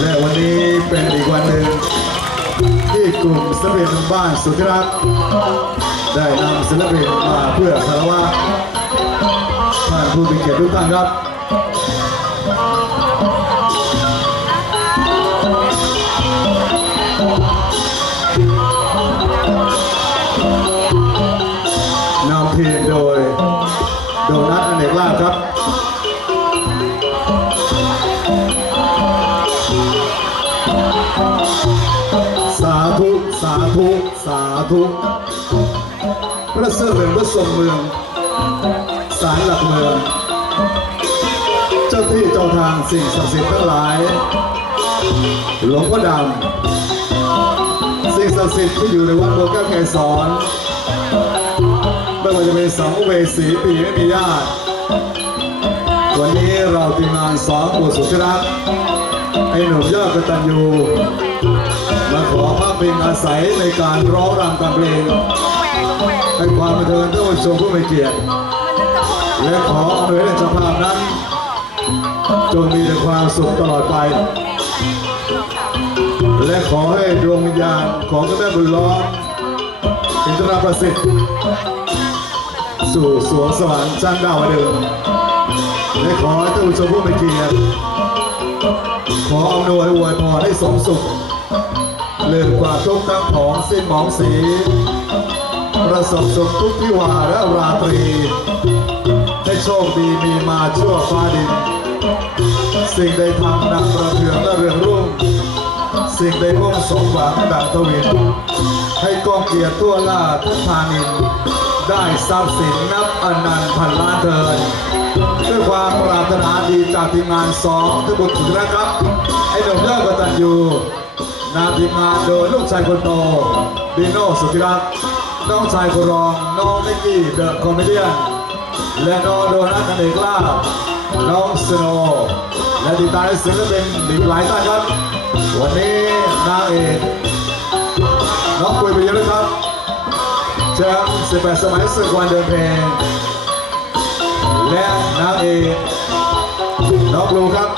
และวันนี้เป็นอีกวันหนึ่งที่กลุ่มศิลปินบ้านสุทธิรักได้นำศิลปินมาเพื่อคารวะท่านผู้มีเกียรติทุกท่านครับ สาธุสาธุสาธุพระเสด็จพระทรงเมืองศาลหลักเมือง เจ้าที่เจ้าทางสิ่งศักดิ์สิทธิ์ทั้งหลาย หลวงพ่อดำสิ่งศักดิ์สิทธิ์ที่อยู่ในวัดโบวแก้วเกศรไม่ว่าจะเป็นสังเวสีปีไม่มีญาติวันนี้เราทีมงานสองบุตรสุธิรัก ษ์ให้หนุ่มยอดกตัญญูมาขอพระเป็นอาศัยในการร้องรำการเพลงให้ความบันเทิงท่านผู้ชมผู้มีเกียรติและขออำนวยเจ้าภาพนั้นจงมีแต่ความสุขตลอดไป และขอให้ดวงวิญญาณของพระแม่บุญล้อมอินทราประสิทธิ์ สู่สวงสวรรค์ชั้นดาวดึงและขอให้ท่านผู้ชมผู้มีเกียรติ ขออำนวยอวยพรให้สมสุขเลื่อนกว่าทุกทั้งของสิ้นหมองสี ประสบสุขทุกที่วาและราตรีให้โชคดีมีมาชั่วฟ้าดิน สิ่งใดทำนำประเทืองและเรืองรุ่ง สิ่งใดมุ่งสมหวังดังทวินให้กองเกียรติทั่วล่าทุกพานิน ได้ทรัพย์สินนับอนันต์พันล้านเทินด้วยความปรารถนาดีจากทีมงานสองที่บุตรสุดนะครับให้หนุ่มยอดกตัญญูนำทีมงานโดยลูกชายคนโตบีโนสุธิรักษ์น้องชายคนรอง น้องนิกกี้เดอะคอมเมดี้และน้องโดนัทอเนกลาน้องสโนว์และติดตามศิลปินอีกหลายท่านครับ วันนี้นางเอกน้องคุยไปเยอะเลยครับ แชมป์18สมัยศึกวันเดินเพลง และนางเอกน้องบลูครับ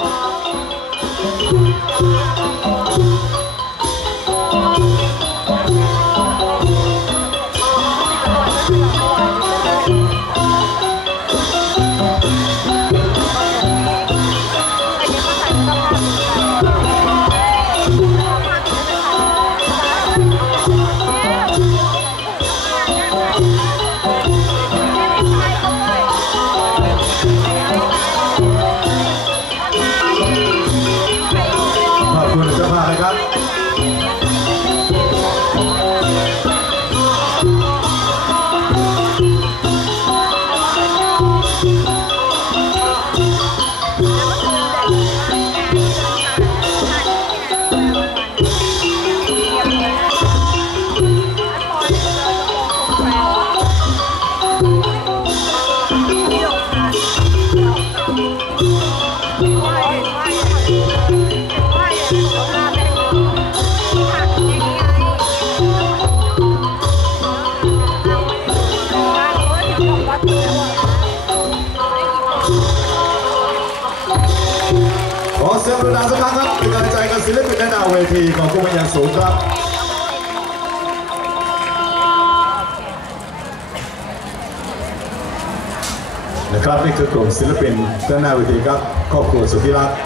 สียงปรบมือดังสักครั้งครับเป็นกำลังใจกับศิลปินและดาเวทีของคุณเป็นอย่างสูงครับนะครับนี่คือกลุ่มศิลปินด้านหน้าเวทีครับครอบครัวสุธิรักษ์